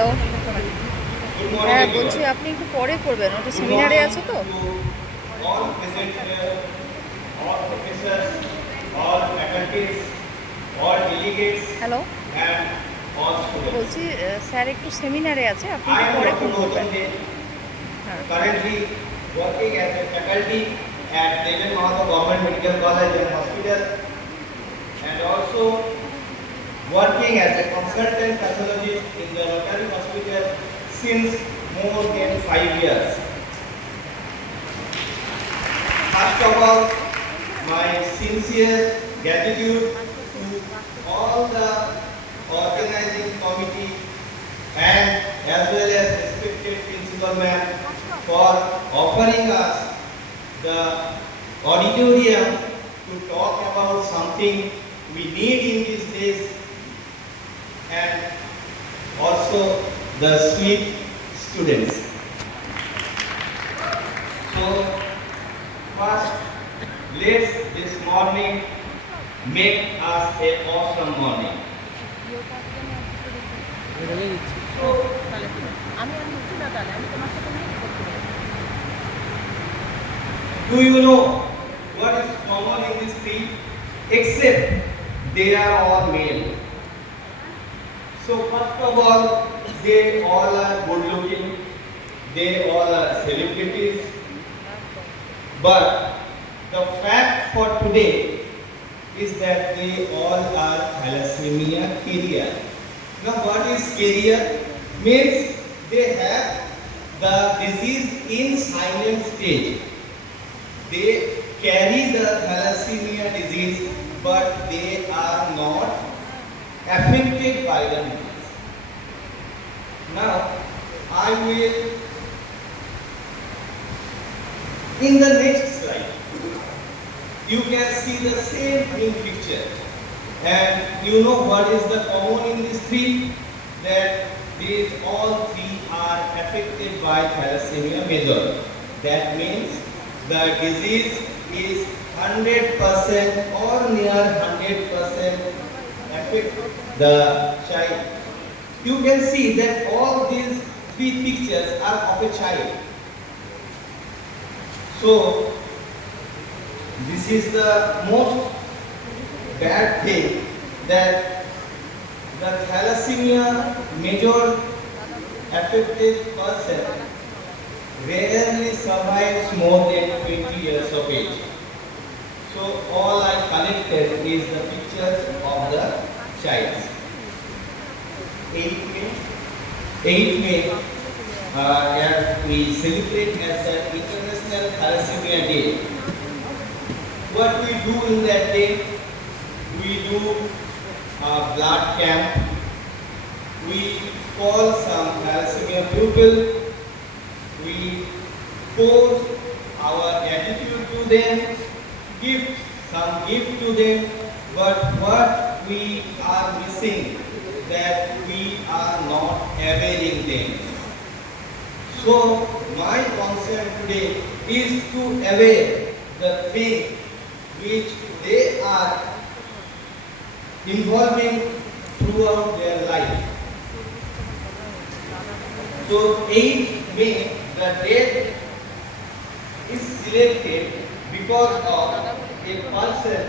Hello. হ্যাঁ, বলছি আপনি একটু পরে করবেন, ওটা সেমিনারে আছে তো। all present here, all professors, all faculties, all delegates, hello, and all students. বলছি স্যার একটু সেমিনারে আছে, আপনি I একটু am পরে Dr. ফোন করবেন। Gautam Dey, হ্যাঁ। currently working as a faculty at Deven Mahato Government Medical College and Hospital, and also working as a consultant pathologist in the Rotary Hospital since more than 5 years. First of all, my sincere gratitude to all the organizing committee and as well as respected principal ma'am for offering us the auditorium to talk about something we need in these days, and also the sweet students. So first, let's this morning make us a awesome morning. Do you know what is common in this three? Except they are all male. So first of all, they all are good looking, they all are celebrities, but the fact for today is that they all are thalassemia carrier. Now what is carrier? Means they have the disease in silent stage. They carry the thalassemia disease, but they are not affected by the disease. Now I will in the next slide you can see the same in picture, and you know what is the common in these three, that these all three are affected by thalassemia major. That means the disease is 100% or near 100% affect the child. You can see that all these three pictures are of a child. So this is the most bad thing, that the thalassemia major affected person rarely survives more than 20 years of age. So all I collected is the pictures of the child. 8 May, as we celebrate as the International Thalassemia Day. What we do in that day? We do a blood camp. We call some thalassemia people. We pour our gratitude to them, give some gift to them. But what we are missing, that we are not availing them. So my concern today is to avail the thing which they are involving throughout their life. So 8 May, the date is selected because of a person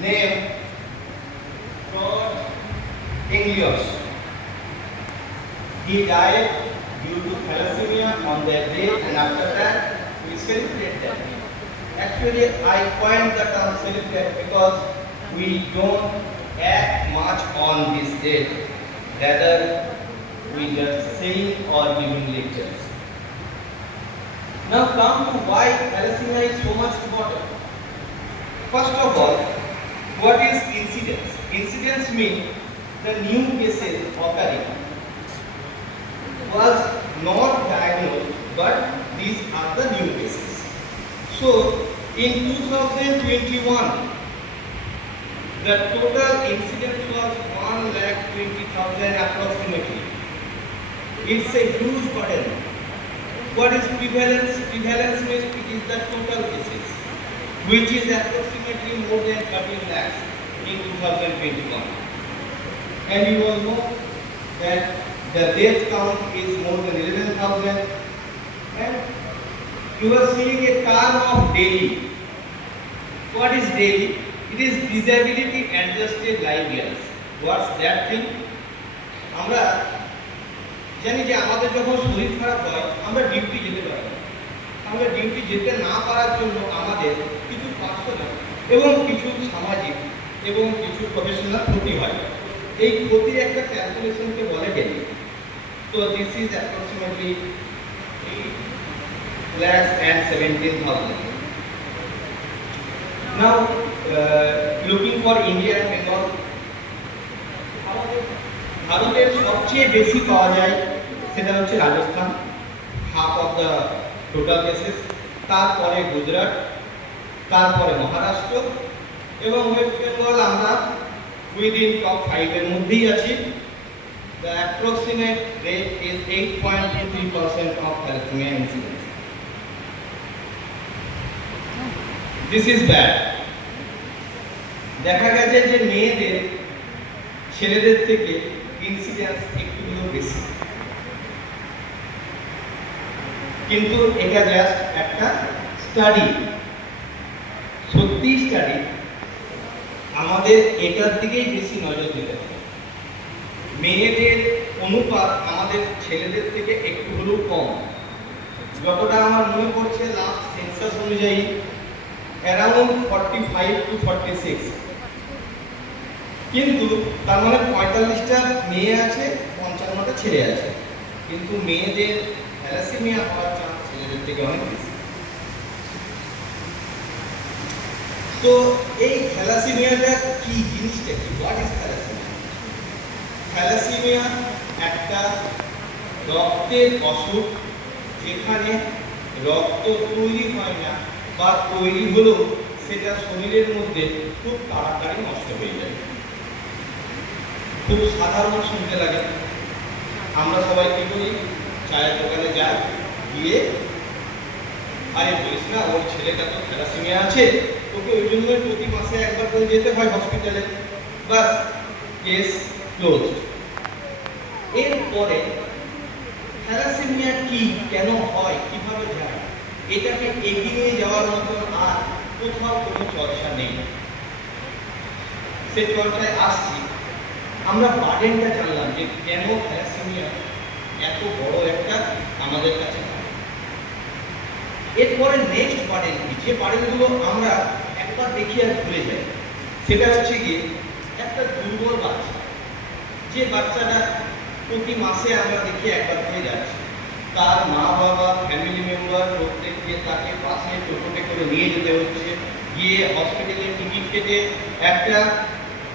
named George English. He died due to thalassemia on that day, and after that we celebrate that. Actually, I coined the term celebrate because we don't act much on this date. Rather, we just sing or giving lectures. Now come to why thalassemia is so much important. First of all, what is incidence? Incidence means the new cases occurring was not diagnosed, but these are the new cases. So in 2021, the total incidence was 1,20,000 approximately. It's a huge burden. What is prevalence? Prevalence means it is the total cases, which is approximately more than 13 lakhs in 2021. And you all know that the death count is more than 11,000, and you are seeing a term of daily. What is daily? It is disability adjusted life years. What's that thing? আমরা জানি যে আমাদের যখন শরীর খারাপ হয় আমরা duty যেতে পারি না। আমরা ডিউটি যেতে না পারার জন্য আমাদের কিছু পার্সোনাল এবং কিছু সামাজিক এবং কিছু প্রফেশনাল ক্ষতি হয়। এই ক্ষতির একটা ক্যালকুলেশনকে বলে ডেলি। তো this is approximately 8,17,000. Now, looking for India and Bengal, ভারতের সবচেয়ে বেশি পাওয়া যায় সেটা হচ্ছে Rajasthan, half of the total cases, তারপরে গুজরাট, তারপরে মহারাষ্ট্র এবং ওয়েস্ট বেঙ্গল আমরা উইদিন টপ 5 এর মধ্যেই আছি। The approximate rate is 8.23% of thalassemia incidence. This is bad. দেখা গেছে যে মেয়েদের ছেলেদের থেকে ইনসিডেন্স একটু বেশি, কিন্তু এটা জাস্ট একটা স্টাডি। সত্যি স্টাডি, আমাদের এটার দিকেই বেশি নজর দিতে হবে। মেয়েদের অনুপাত আমাদের ছেলেদের থেকে একটু হলেও কম। যতটা আমার মনে পড়ছে লাস্ট সেন্সাস অনুযায়ী অ্যারাউন্ড 45 to 46, কিন্তু তার মানে 45টা মেয়ে আছে, 55টা ছেলে আছে, কিন্তু মেয়েদের থ্যালাসেমিয়া হওয়ার চান্স ছেলেদের থেকে অনেক বেশি। তো এই থ্যালাসেমিয়াটা কি জিনিসটা কি? What is thalassaemia? থ্যালাসেমিয়া একটা রক্তের অসুখ, যেখানে রক্ত তৈরি হয় না বা তৈরি হলেও সেটা শরীরের মধ্যে খুব তাড়াতাড়ি নষ্ট হয়ে যায়। খুব সাধারণ শুনতে লাগে। আমরা সবাই কি করি? চায়ের দোকানে যাই, গিয়ে আরে বলিস না, ওর ছেলেটা তো থ্যালাসেমিয়া আছে, ওকে ওই জন্যই প্রতি মাসে একবার করে যেতে হয় হসপিটালে, বাস কেস ক্লোজ। এরপরে থ্যালাসেমিয়া কি, কেন হয়, কিভাবে যায়, এটাকে এগিয়ে নিয়ে যাওয়ার মতন আর কোথাও কোনো চর্চা নেই। সে চর্চায় আসছি, আমরা বার্ডেনটা জানলাম যে কেন থ্যালাসেমিয়া এত বড় একটা আমাদের কাছে। এরপরে নেক্সট বার্ডেন কি, যে বার্ডেনগুলো আমরা একবার দেখি আর ভুলে যাই, সেটা হচ্ছে গিয়ে একটা দুর্বল বাচ্চা। যে বাচ্চাটা প্রতি মাসে আমরা দেখি একবার করে যাচ্ছে, তার মা বাবা ফ্যামিলি মেম্বার প্রত্যেককে তাকে বাসে টোটোতে করে নিয়ে যেতে হচ্ছে, গিয়ে হসপিটালে টিকিট কেটে একটা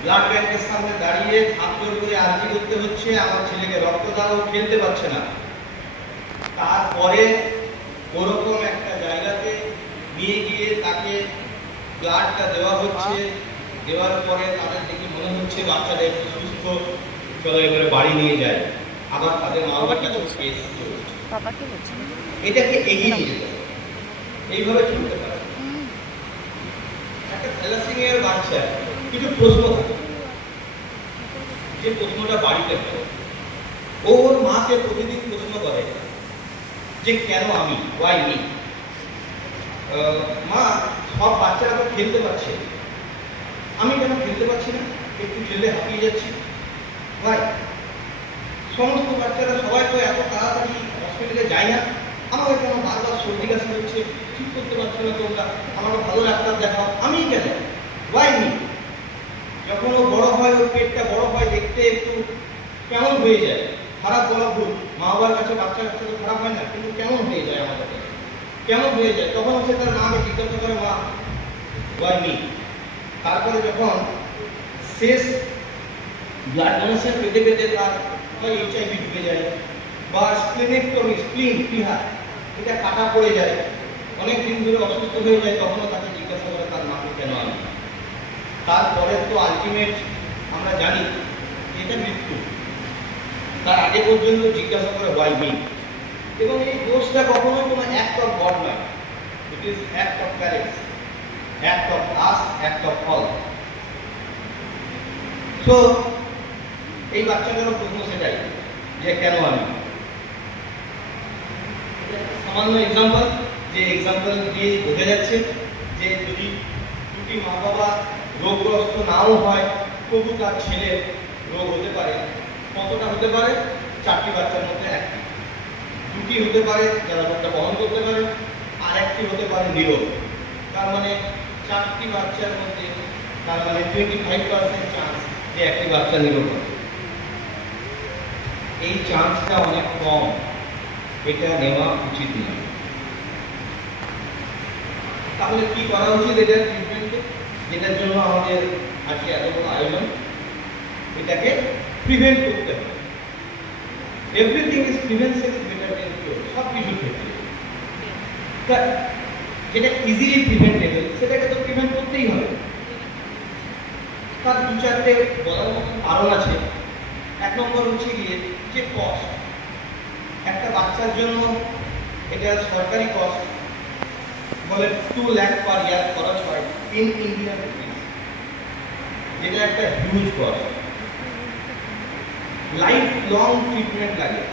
ব্লাড ব্যাংকের সামনে দাঁড়িয়ে হাত জোর করে আর্জি করতে হচ্ছে আমার ছেলেকে রক্ত দাও, খেলতে পারছে না। তারপরে ওরকম একটা জায়গাতে নিয়ে গিয়ে তাকে ব্লাডটা দেওয়া হচ্ছে, দেওয়ার পরে তাদের দেখে মনে হচ্ছে বাচ্চাটা একটু সুস্থ, চলো এবারে বাড়ি নিয়ে যায়, আবার তাদের মা বাবা কিছু কেস এটাকে এগিয়ে নিয়ে যেতে হবে। এইভাবে চলতে পারে। একটা থ্যালাসেমিয়ার বাচ্চা কিছু প্রশ্ন থাকে, যে প্রশ্নটা বাড়িতে করে ওর মাকে প্রতিদিন প্রশ্ন করে যে কেন আমি, ওয়াই মি। মা, সব বাচ্চারা তো খেলতে পারছে, আমি কেন খেলতে পারছি না? একটু খেললে হাঁপিয়ে যাচ্ছি, ভাই। সমস্ত বাচ্চারা সবাই তো এত তাড়াতাড়ি হসপিটালে যায় না, আমাকে কেন বারবার সর্দি কাশি হচ্ছে, ঠিক করতে পারছো না তোমরা, আমাকে ভালো ডাক্তার দেখাও, আমিই কেন, ওয়াই মি। যখন ও বড় হয়, ওর পেটটা বড় হয়, দেখতে একটু কেমন হয়ে যায়, খারাপ বলা ভুল, মা বাবার কাছে বাচ্চা কাছে তো খারাপ হয় না, কিন্তু কেমন হয়ে যায় আমাদের কাছে, কেমন হয়ে যায়, তখন সে তার মাকে জিজ্ঞাসা করে, মা ওয়াই মি। তারপরে যখন শেষ ব্লাড ডোনেশন পেতে পেতে তার হয় এইচআইভি ঢুকে যায়, বা স্প্লিনেক্টমি, স্প্লিন প্লিহার এটা কাটা পড়ে যায়, অনেক দিন ধরে অসুস্থ হয়ে যায়, তখনও তাকে জিজ্ঞাসা করে তার মাকে কেন আমি। তারপরে তো আলটিমেট আমরা জানি এটা মৃত্যু, তার আগে পর্যন্ত জিজ্ঞাসা করে ওয়াই মি। এবং এই দোষটা কখনোই কোনো অ্যাক্ট অফ গড নয়, it is act of parents, act of us, act of all. So এই বাচ্চাটারও প্রশ্ন সেটাই যে কেন আমি। সামান্য এক্সাম্পল, যে এক্সাম্পল দিয়ে বোঝা যাচ্ছে যে যদি দুটি মা বাবা রোগগ্রস্ত নাও হয় তবু তার ছেলের রোগ হতে পারে। কতটা হতে পারে? 4টি বাচ্চার মধ্যে 1টি। 2টি হতে পারে যারা রোগটা বহন করতে পারে, আর 1টি হতে পারে নিরোগ। তার মানে 4টি বাচ্চার মধ্যে, তার মানে 25% চান্স যে একটি বাচ্চা নিরোগ হবে। এই চান্সটা অনেক কম, এটা নেওয়া উচিত নয়। তাহলে কি করা উচিত এটার ট্রিটমেন্টে, যেটার জন্য আমাদের আজকে এত বড় আয়োজন? এটাকে প্রিভেন্ট করতে হবে। Everything is prevention is better then cure, সব কিছুর ক্ষেত্রে। তা যেটা ইজিলি প্রিভেন্টেবল সেটাকে তো প্রিভেন্ট করতেই হবে। তার 2-4টে বলার মতো কারণ আছে। 1 নম্বর হচ্ছে গিয়ে যে কস্ট। একটা বাচ্চার জন্য এটা সরকারি কস্ট বলে 2 লাখ পার ইয়ার খরচ হয় ইন ইন্ডিয়া, যেটা একটা huge cost. Life long treatment লাগে,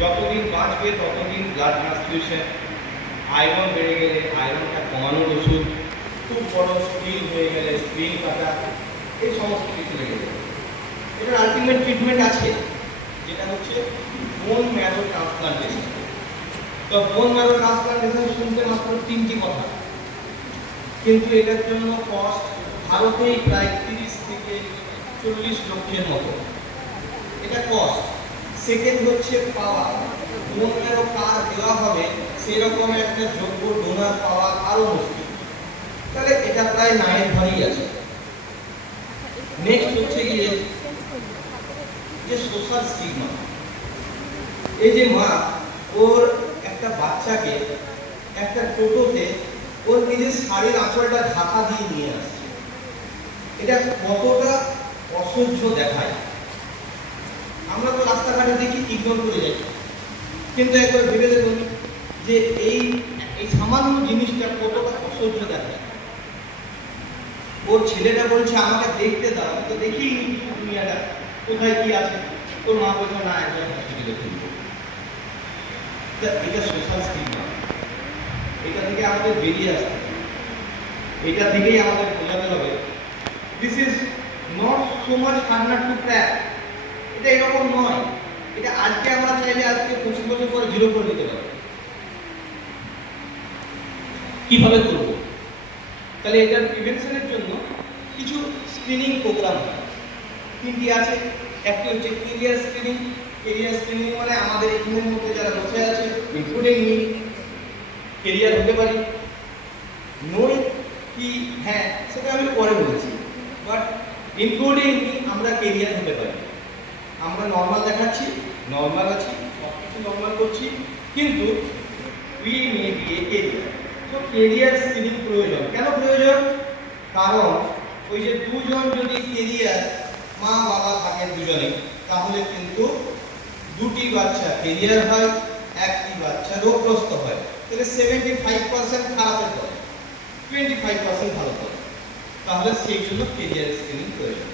যতদিন বাঁচবে ততদিন ব্লাড ট্রান্সফিউশন, আয়রন বেড়ে গেলে আয়রনটা কমানোর ওষুধ, খুব বড় স্ক্রিন হয়ে গেলে স্ক্রিন কাটা, এই সমস্ত কিছু লেগে যাবে। এটার আলটিমেট ট্রিটমেন্ট আছে, যেটা হচ্ছে বোন ম্যারো ট্রান্সপ্লান্টেশন। তো বোন ম্যারো ট্রান্সপ্লান্টেশন শুনতে মাত্র 3টি কথা, কিন্তু এটার জন্য কস্ট ভারতেই প্রায় 30 থেকে 40 লক্ষের মতো। এটা কস্ট। সেকেন্ড হচ্ছে পাওয়া, বোন ম্যারো কার দেওয়া হবে সেরকম একটা যোগ্য ডোনার পাওয়া আরো মুশকিল। তাহলে এটা প্রায় নায়ের ঘরেই আছে। নেক্সট হচ্ছে গিয়ে যে সোশ্যাল স্টিগমা। এই যে মা ওর একটা বাচ্চাকে একটা টোটোতে ওর নিজের শাড়ির আঁচলটা ঢাকা দিয়ে নিয়ে আসছে, এটা কতটা অসহ্য দেখায়। আমরা তো রাস্তাঘাটে দেখি ইগনোর করে যাই, কিন্তু একবার ভেবে দেখুন যে এই সামান্য জিনিসটা কতটা অসহ্য দেখায়। ওর ছেলেটা বলছে আমাকে দেখতে দাও, আমি তো দেখি দুনিয়াটা কোথায় কি আছে। তোর মা বলছে না, একজন হসপিটালে তুলবো। এটা সোশ্যাল স্টিগমা। এটা থেকে আমাদের বেরিয়ে আসতে হবে। এটা থেকেই আমাদের বোঝাতে হবে this is not so much কান্নার টু ক্র্যাক। এটা এরকম নয়। এটা আজকে আমরা চাইলে আজকে 25 বছর পরে 0 করে দিতে পারবো। কিভাবে করব? তাহলে এটার প্রিভেনশনের জন্য কিছু স্ক্রিনিং প্রোগ্রাম 3টি আছে। একটি হচ্ছে কেরিয়ার স্ক্রিনিং। কেরিয়ার স্ক্রিনিং মানে আমাদের এই টিমের মধ্যে যারা বসে আছে ইনক্লুডিং মি কেরিয়ার হতে পারি। নই কি হ্যাঁ সেটা আমি পরে বলেছি, বাট ইনক্লুডিং মি আমরা কেরিয়ার হতে পারি। আমরা নর্মাল দেখাচ্ছি, নর্মাল আছি, সব কিছু নর্মাল করছি, কিন্তু we may B A career. তো কেরিয়ার স্ক্রিনিং প্রয়োজন। কেন প্রয়োজন? কারণ ওই যে দুজন যদি কেরিয়ার মা বাবা থাকে দুজনে, তাহলে কিন্তু 2টি বাচ্চা কেরিয়ার হয়, 1টি বাচ্চা রোগগ্রস্ত হয়। তাহলে 75% খারাপের পরে 25% ভালো করে। তাহলে সেই জন্য কেরিয়ার স্ক্রিনিং প্রয়োজন।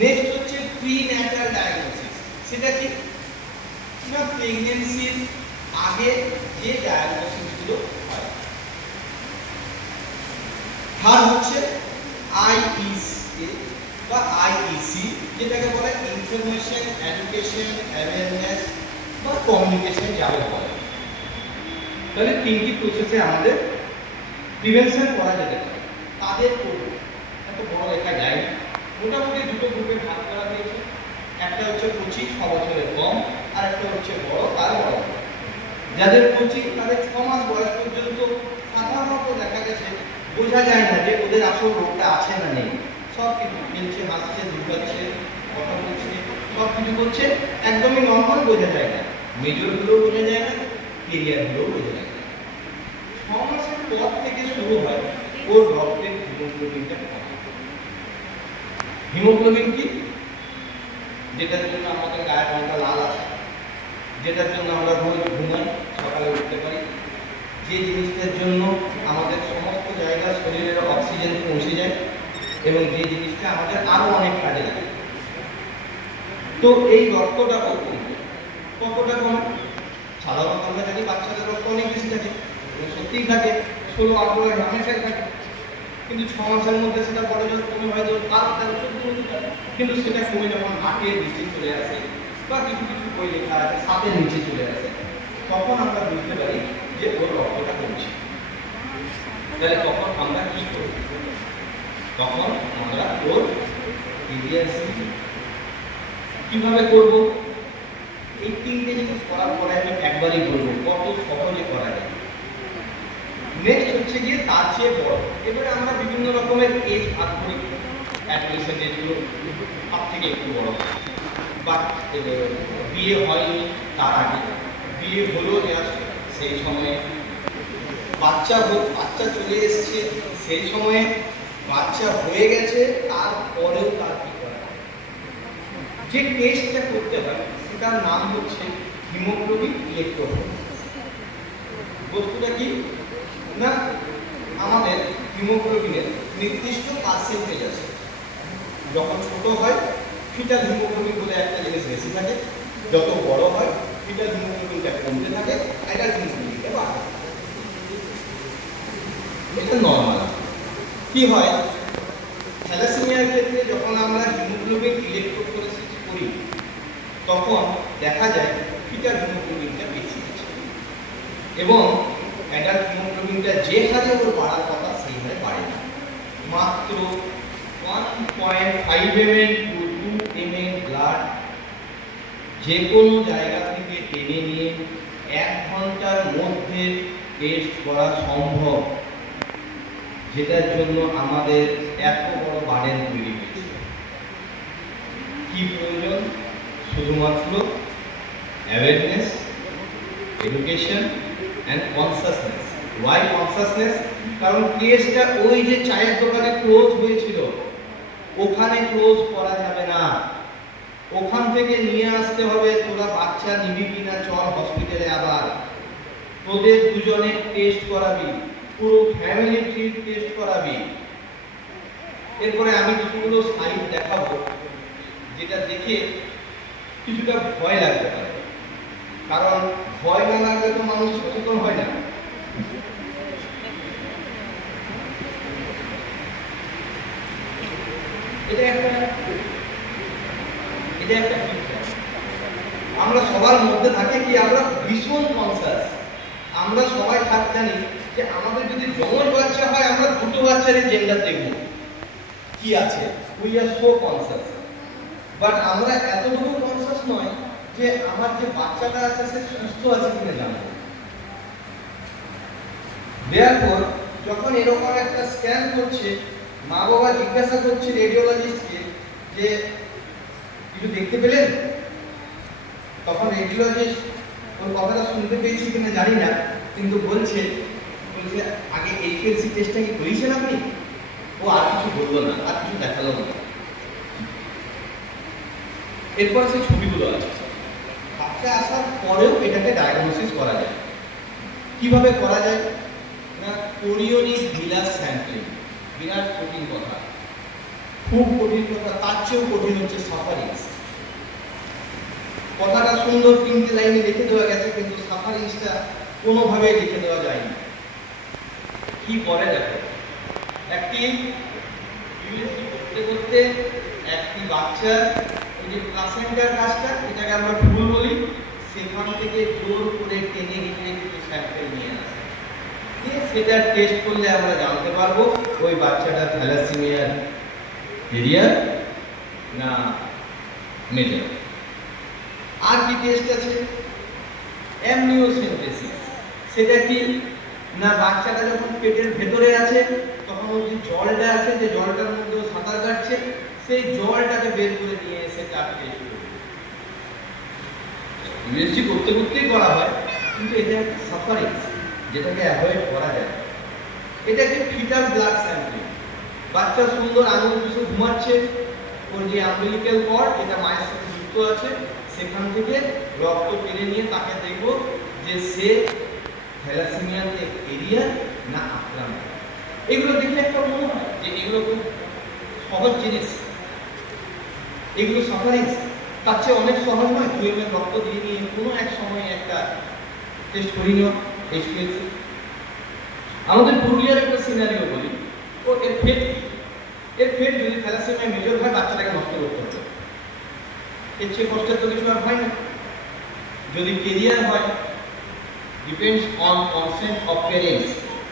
নেক্সট হচ্ছে প্রিন্যাটাল ডায়াগনোসিস। সেটা কি? না, প্রেগন্যান্সির আগে যে ডায়াগনোসিসগুলো হয়। থার্ড হচ্ছে আইইসি বা আইইসি, যেটাকে বলে ইনফরমেশন এডুকেশন অ্যাওয়ারনেস বা কমিউনিকেশন যাবে বলে। তাহলে 3টি প্রসেসে আমাদের প্রিভেনশন করা যেতে পারে। তাদের করব এত বড় লেখা যায়, মোটামুটি 2টো গ্রুপে ভাগ করা হয়েছে। একটা হচ্ছে 25 বছরের কম, আর একটা হচ্ছে বড় তার বড়। যাদের 25 তাদের 6 মাস বয়স পর্যন্ত সাধারণত দেখা গেছে বোঝা যায় না যে ওদের আসল রোগটা আছে না নেই। সব কিছু খেলছে, হাসছে, দৌড়াচ্ছে, কথা বলছে, সব কিছু করছে, একদমই নর্মাল, বোঝা যায় না। মেজরগুলোও বোঝা যায় না, কেরিয়ারগুলোও বোঝা যায় না। 6 মাসের পর থেকে শুরু হয় ওর রক্তের হিমোগ্লোবিনটা কমে। হিমোগ্লোবিন কি? যেটার জন্য আমাদের গায়ের রংটা লাল আছে, যেটার জন্য আমরা রোজ ঘুমাই, সকালে উঠতে পারি, যে জিনিসটার জন্য আমাদের সমস্ত জায়গা শরীরের অক্সিজেন পৌঁছে যায়, এবং যে জিনিসটা আমাদের আরো অনেক কাজে লাগে। তো এই রক্তটা কমবে। কতটা কমে? সাধারণত আমরা জানি বাচ্চাদের রক্ত অনেক বেশি থাকে, সত্যিই থাকে 16-18 হামেশাই থাকে, কিন্তু 6 মাসের মধ্যে সেটা বড় যখন কমে হয়তো 12-13-14 লিটার, কিন্তু সেটা কমে যখন 8-এর নিচে চলে আসে বা কিছু কিছু বই লেখা আছে 7-এর নিচে চলে আসে, তখন আমরা বুঝতে পারি যে ওর রক্তটা কমছে। তাহলে তখন আমরা কি করব? তখন আমরা ওর কিভাবে করব? এই 3টে জিনিস করার পরে আমি একবারই বলবো কত সহজে করা যায়। নেক্সট হচ্ছে গিয়ে তার চেয়ে বড়। এবারে আমরা বিভিন্ন রকমের এজ ভাগ করি, অ্যাডমিশন এজগুলো সব থেকে একটু বড়, বাট বিয়ে হয়নি তার আগে, বিয়ে হলো সেই সময়ে, বাচ্চা চলে এসেছে সেই সময়ে, বাচ্চা হয়ে গেছে তারপরেও তার কি করা, যে টেস্টটা করতে হয় সেটার নাম হচ্ছে হিমোগ্লোবিন ইলেকট্রোফোরেসিস। বস্তুটা কি না, আমাদের হিমোগ্লোবিনের নির্দিষ্ট পার্সেন্টেজ আছে। যখন ছোট হয় ফিটাল হিমোগ্লোবিন বলে একটা জিনিস বেশি থাকে, যত বড় হয় ফিটাল হিমোগ্লোবিনটা কমতে থাকে, অ্যাডাল্ট হিমোগ্লোবিনটা বাড়ে। এটা নর্মাল। কি হয় থ্যালাসেমিয়ার ক্ষেত্রে যখন আমরা হিমোগ্লোবিন ইলেকট্রোফোরেসিস করি তখন দেখা যায় ফিটাল হিমোগ্লোবিনটা বেশি আছে এবং অ্যাডাল্ট হিমোগ্লোবিনটা যে হারে ওর বাড়ার কথা সেই হারে বাড়ে না। মাত্র 1.5 ml to 2 ml ব্লাড যে কোনো জায়গা থেকে টেনে নিয়ে 1 ঘন্টার মধ্যে টেস্ট করা সম্ভব, যেটার জন্য আমাদের এত বড় বার্ডেন তৈরি হয়েছে। কি প্রয়োজন? শুধুমাত্র awareness, education and consciousness. Why consciousness? কারণ কেসটা ওই যে চায়ের দোকানে ক্লোজ হয়েছিল ওখানে ক্লোজ করা যাবে না, ওখান থেকে নিয়ে আসতে হবে তোরা বাচ্চা নিবি কিনা, চল হসপিটালে, আবার তোদের দুজনের টেস্ট করাবি, পুরো ফ্যামিলি টেস্ট করাবি। এরপরে আমি কিছুগুলো সাইড দেখাবো যেটা দেখে কিছুটা ভয় লাগতে পারে, কারণ ভয় না লাগলে তো মানুষ সচেতন হয় না। এটা একটা আমরা সবার মধ্যে থাকে কি, আমরা ভীষণ কনসাস, আমরা সবাই জানি যে আমাদের যদি যমজ বাচ্চা হয় আমরা দুটো বাচ্চারই জেন্ডার দেখব কি আছে, we are so conscious. But আমরা এতটুকু কনসাস নয় যে আমার যে বাচ্চাটা আছে সে সুস্থ আছে কিনা জানবো। দেয়ারপর যখন এরকম একটা স্ক্যান করছে, মা বাবা জিজ্ঞাসা করছে রেডিওলজিস্টকে যে কিছু দেখতে পেলেন, তখন রেডিওলজিস্ট ওর কথাটা শুনতে পেয়েছি কিনা জানি না, কিন্তু বলছে আগে এইচএলসি টেস্টটা কি করিয়েছেন আপনি? ও আর কিছু বললো না, আর কিছু দেখালো না। এরপর সেই ছবিগুলো আছে, বাচ্চা আসার পরেও এটাকে ডায়াগনোসিস করা যায়। কিভাবে করা যায় না, কোরিওনিক ভিলাস স্যাম্পলিং। বিরাট কঠিন কথা, খুব কঠিন কথা, তার চেয়েও কঠিন হচ্ছে সাফারিংস। কথাটা সুন্দর 3টে লাইনে লিখে দেওয়া গেছে, কিন্তু সাফারিংসটা কোনোভাবেই লিখে দেওয়া যায়নি। কি করে দেখো, একটি ইউএসজি করতে করতে একটি বাচ্চা ওই যে প্লাসেন্টার কাজটা, এটাকে আমরা ফুল বলি, সেখান থেকে জোর করে টেনে নিয়ে কিছু স্যাম্পল নিয়ে আসে, সেটা টেস্ট করলে আমরা জানতে পারবো ওই বাচ্চাটা থ্যালাসেমিয়ার এরিয়া না মেজর। আর কি টেস্ট আছে? অ্যামনিওসেন্টেসিস। সেটা কি না, বাচ্চাটা যখন পেটের ভেতরে আছে তখন ওই যে জলটা আছে, যে জলটার মধ্যে সাঁতার কাটছে, সেই জলটাকে বের করে নিয়ে এসে তার টেস্ট করবে। ইউএসজি করতে করতেই করা হয়, কিন্তু এটা একটা সাফারিংস যেটাকে অ্যাভয়েড করা যায়। এটাকে ফিটাল ব্লাড স্যাম্পলিং। বাচ্চা সুন্দর আঙুল চুষে ঘুমাচ্ছে, ওর যে অ্যাম্বিলিক্যাল কর্ড এটা মায়ের সাথে যুক্ত আছে, সেখান থেকে রক্ত টেনে নিয়ে তাকে দেখব যে সে থ্যালাসেমিয়ার এরিয়া না আক্রান্ত। এগুলো দেখলে একটা মনে হয় যে এগুলো খুব সহজ জিনিস, এগুলো সাফারিংস। তার চেয়ে অনেক সহজ নয় 2 ml রক্ত দিয়ে নিয়ে কোনো এক সময় একটা টেস্ট করে নিও HbA1c। আমাদের পুরুলিয়ার একটা সিনারিও বলি, ও এর ফেট কি? এর ফেট যদি থ্যালাসেমিয়া মেজর হয় বাচ্চাটাকে নষ্ট করতে হবে, এর চেয়ে কষ্টের তো কিছু আর হয় না। যদি কেরিয়ার হয়, depends on consent of parents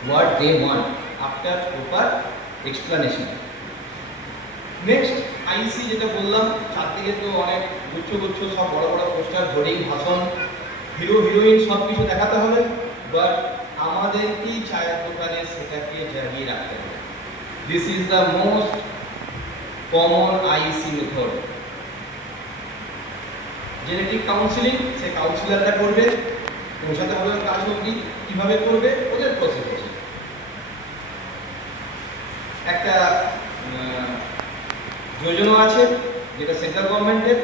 what they want after proper explanation. Next IC যেটা বললাম, চারদিকে তো অনেক গুচ্ছ গুচ্ছ সব বড় বড় পোস্টার, হোর্ডিং, ভাষণ, হিরো হিরোইন সব কিছু দেখাতে হবে, বাট আমাদেরকেই চায়ের দোকানে সেটাকে জাগিয়ে রাখতে হবে। This is the most common IC method. Genetic counselling, সে কাউন্সিলারটা করবে, পৌঁছাতে হবে কাজ অবধি, কিভাবে করবে ওদের প্রসেস আছে। একটা যোজনা আছে যেটা সেন্ট্রাল গভর্নমেন্টের,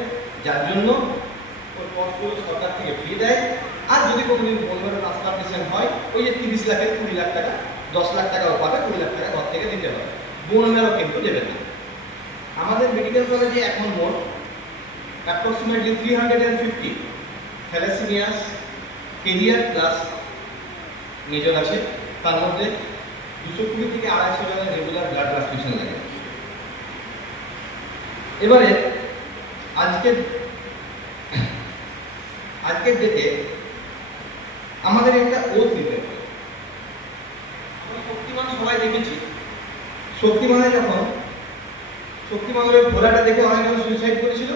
যার জন্য ওর কস্টগুলো সরকার থেকে ফ্রি দেয়। আর যদি কোনোদিন বোনমেরো ট্রান্সপ্লান্টেশন হয়, ওই যে 30 লাখের 20 লাখ টাকা, 10 লাখ টাকাও পাবে, 20 লাখ টাকা ঘর থেকে দিতে হবে, বোনমেরো কিন্তু দেবে না। আমাদের মেডিকেল কলেজে এখন মোট অ্যাপ্রক্সিমেটলি 350 থ্যালাসেমিয়াস কেরিয়ার প্লাস মেজর আছে, তার মধ্যে 220 থেকে 250 জনের রেগুলার ব্লাড ট্রান্সফিউশন লাগে। এবারে আজকের ডেটে আমাদের একটা ওথ দিতে হবে। শক্তিমান সবাই দেখেছি, শক্তিমানের ওই ঘোড়াটা দেখে অনেকজন সুইসাইড করেছিল।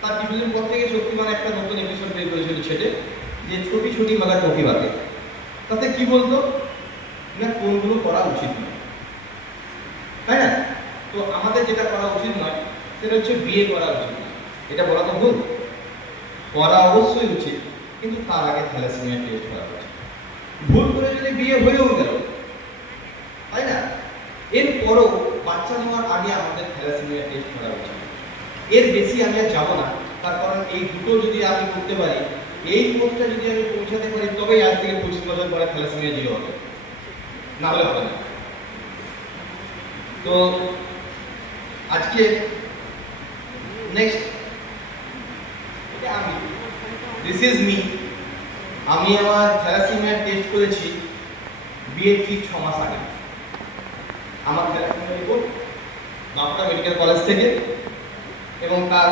তার কিছুদিন পর থেকে শক্তিমান একটা নতুন এপিসোড বের করেছিল ছেটে, যে ছোটি ছোটি মাগার কপি বাতে। তাতে কি বলতো না, কোনগুলো করা উচিত নয়, তাই না? তো আমাদের যেটা করা উচিত নয় সেটা হচ্ছে বিয়ে করা উচিত নয়। এটা বলা তো ভুল, করা অবশ্যই উচিত, কিন্তু তার আগে থ্যালাসেমিয়া টেস্ট করা উচিত। ভুল করে যদি বিয়ে হয়েও গেল, তাই না, এরপরও বাচ্চা নেওয়ার আগে আমাদের থ্যালাসেমিয়া টেস্ট করা উচিত। এর বেশি আমি আর যাবো না, তার কারণ এই দুটো যদি আমি করতে পারি, এই কোর্সটা যদি আমি পৌঁছাতে পারি, তবেই আজ থেকে 25 বছর পরে থ্যালাসেমিয়া জিরো হবে, না হলে হবে না। তো আজকে নেক্সট আমি, দিস ইজ মি। আমি আমার থ্যালাসেমিয়া টেস্ট করেছি বিয়ের ঠিক 6 মাস আগে। আমার thalassemia report Bankura medical college থেকে, এবং তার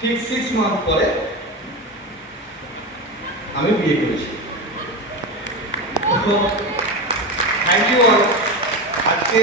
ঠিক 6 মান্থ পরে আমি বিয়ে করেছি। Thank you all. আজকে